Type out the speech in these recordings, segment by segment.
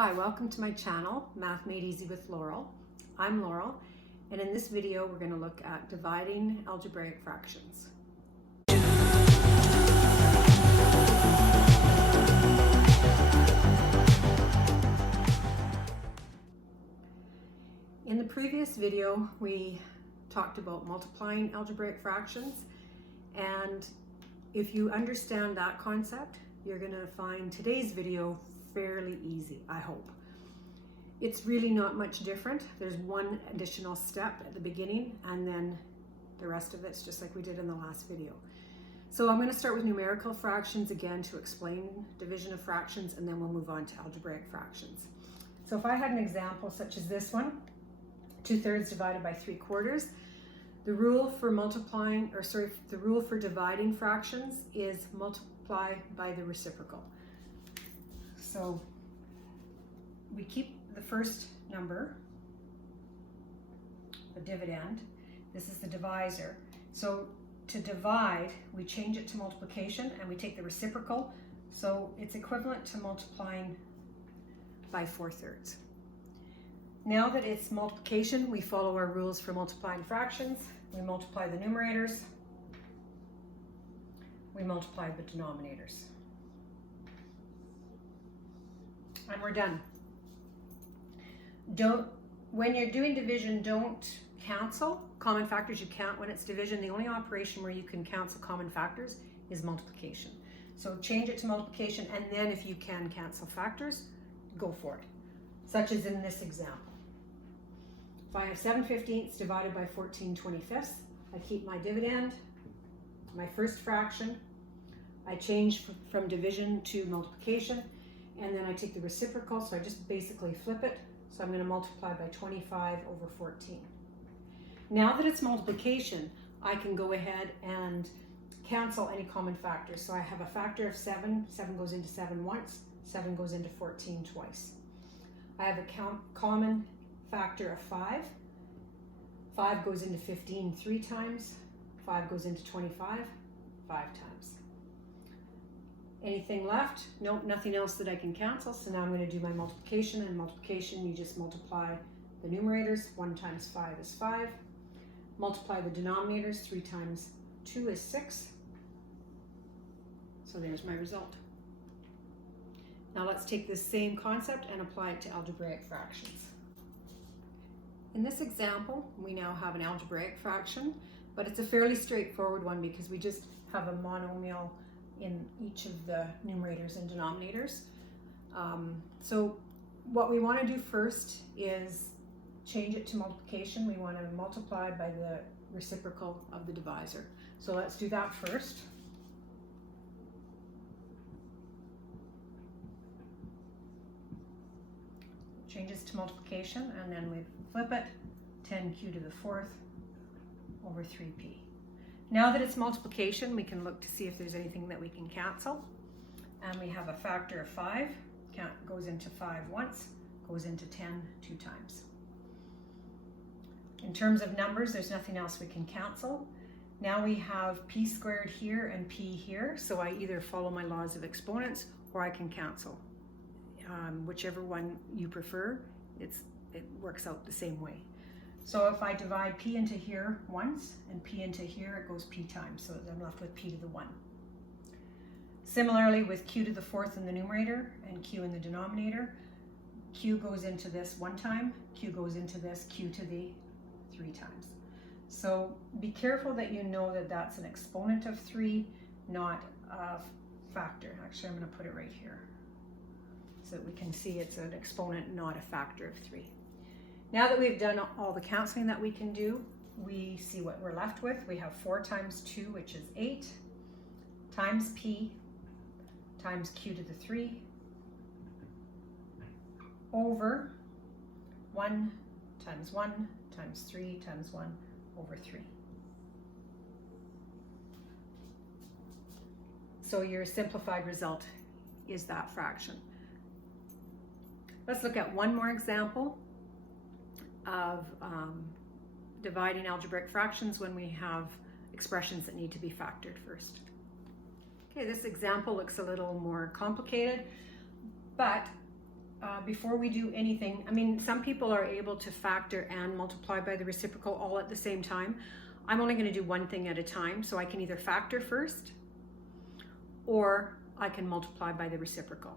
Hi, welcome to my channel, Math Made Easy with Laurel. I'm Laurel, and in this video we're going to look at dividing algebraic fractions. In the previous video we talked about multiplying algebraic fractions, and if you understand that concept, you're going to find today's video fairly easy, I hope. It's really not much different. There's one additional step at the beginning, and then the rest of it's just like we did in the last video. So I'm going to start with numerical fractions again to explain division of fractions, and then we'll move on to algebraic fractions. So if I had an example such as this one, 2/3 divided by 3/4, the rule for the rule for dividing fractions is multiply by the reciprocal. So we keep the first number, the dividend. This is the divisor. So to divide, we change it to multiplication and we take the reciprocal. So it's equivalent to multiplying by 4/3. Now that it's multiplication, we follow our rules for multiplying fractions. We multiply the numerators. We multiply the denominators. And we're done. When you're doing division, don't cancel common factors. You can't when it's division. The only operation where you can cancel common factors is multiplication. So change it to multiplication, and then if you can cancel factors, go for it. Such as in this example. If I have 7/15 divided by 14/25, I keep my dividend, my first fraction. I change from division to multiplication, and then I take the reciprocal, so I just basically flip it. So I'm going to multiply by 25 over 14. Now that it's multiplication, I can go ahead and cancel any common factors. So I have a factor of 7. 7 goes into 7 once. 7 goes into 14 twice. I have a common factor of 5. 5 goes into 15 3 times. 5 goes into 25 5 times. Anything left? Nope, nothing else that I can cancel. So now I'm going to do my multiplication, and multiplication, you just multiply the numerators. 1 times 5 is 5. Multiply the denominators. 3 times 2 is 6. So there's my result. Now let's take this same concept and apply it to algebraic fractions. In this example, we now have an algebraic fraction, but it's a fairly straightforward one because we just have a monomial in each of the numerators and denominators. So what we want to do first is change it to multiplication. We want to multiply by the reciprocal of the divisor. So let's do that first. Changes to multiplication, and then we flip it, 10q to the 4th over 3p. Now that it's multiplication, we can look to see if there's anything that we can cancel. And we have a factor of 5, goes into 5 once, goes into 10 2 times. In terms of numbers, there's nothing else we can cancel. Now we have p squared here and p here, so I either follow my laws of exponents or I can cancel. Whichever one you prefer, it works out the same way. So if I divide p into here once and p into here, it goes p times, so I'm left with p to the 1. Similarly with q to the 4th in the numerator and q in the denominator, q goes into this 1 time, q goes into this q to the 3 times. So be careful that you know that that's an exponent of 3, not a factor. Actually, I'm going to put it right here so that we can see it's an exponent, not a factor of 3. Now that we've done all the canceling that we can do, we see what we're left with. We have 4 times 2, which is 8, times p, times q to the 3, over 1 times 1 times 3 times 1 over 3. So your simplified result is that fraction. Let's look at one more example of dividing algebraic fractions when we have expressions that need to be factored first. Okay, this example looks a little more complicated, but before we do anything, I mean, some people are able to factor and multiply by the reciprocal all at the same time. I'm only going to do one thing at a time, so I can either factor first or I can multiply by the reciprocal.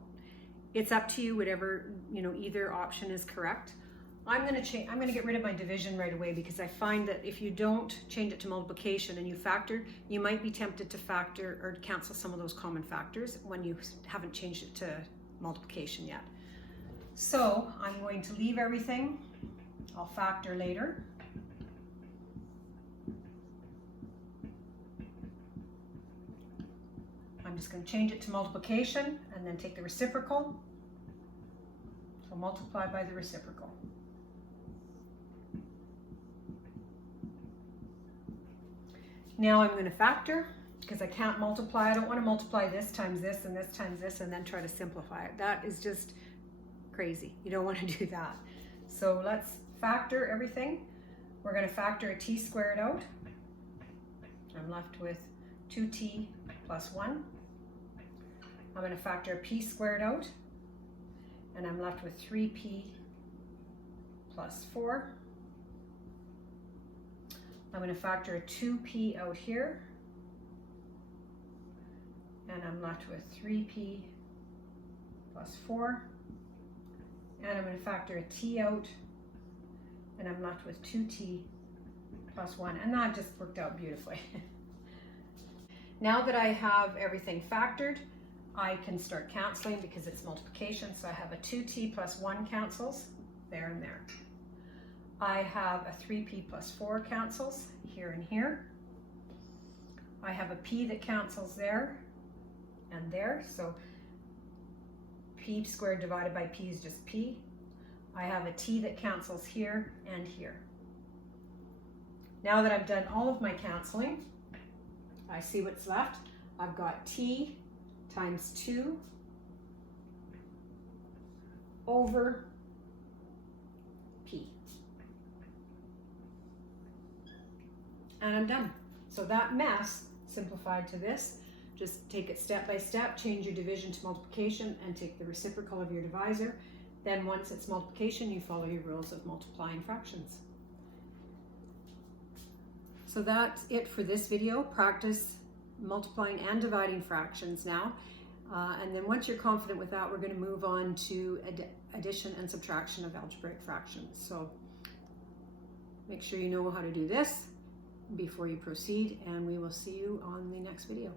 It's up to you, whatever, you know, either option is correct. I'm going to get rid of my division right away, because I find that if you don't change it to multiplication and you factor, you might be tempted to factor or cancel some of those common factors when you haven't changed it to multiplication yet. So I'm going to leave everything. I'll factor later. I'm just going to change it to multiplication and then take the reciprocal. So multiply by the reciprocal. Now I'm going to factor, because I can't multiply. I don't want to multiply this times this and this times this and then try to simplify it. That is just crazy. You don't want to do that. So let's factor everything. We're going to factor a t squared out. I'm left with 2t plus 1. I'm going to factor a p squared out, and I'm left with 3p plus 4. I'm going to factor a 2p out here, and I'm left with 3p plus 4. And I'm going to factor a t out, and I'm left with 2t plus 1. And that just worked out beautifully. Now that I have everything factored, I can start canceling because it's multiplication. So I have a 2t plus 1 cancels there and there. I have a 3p plus 4 cancels here and here. I have a p that cancels there and there. So p squared divided by p is just p. I have a t that cancels here and here. Now that I've done all of my canceling, I see what's left. I've got t times 2 over p. And I'm done. So that mess simplified to this. Just take it step by step, change your division to multiplication and take the reciprocal of your divisor. Then once it's multiplication, you follow your rules of multiplying fractions. So that's it for this video. Practice multiplying and dividing fractions now. And then once you're confident with that, we're going to move on to addition and subtraction of algebraic fractions. So make sure you know how to do this before you proceed, and we will see you on the next video.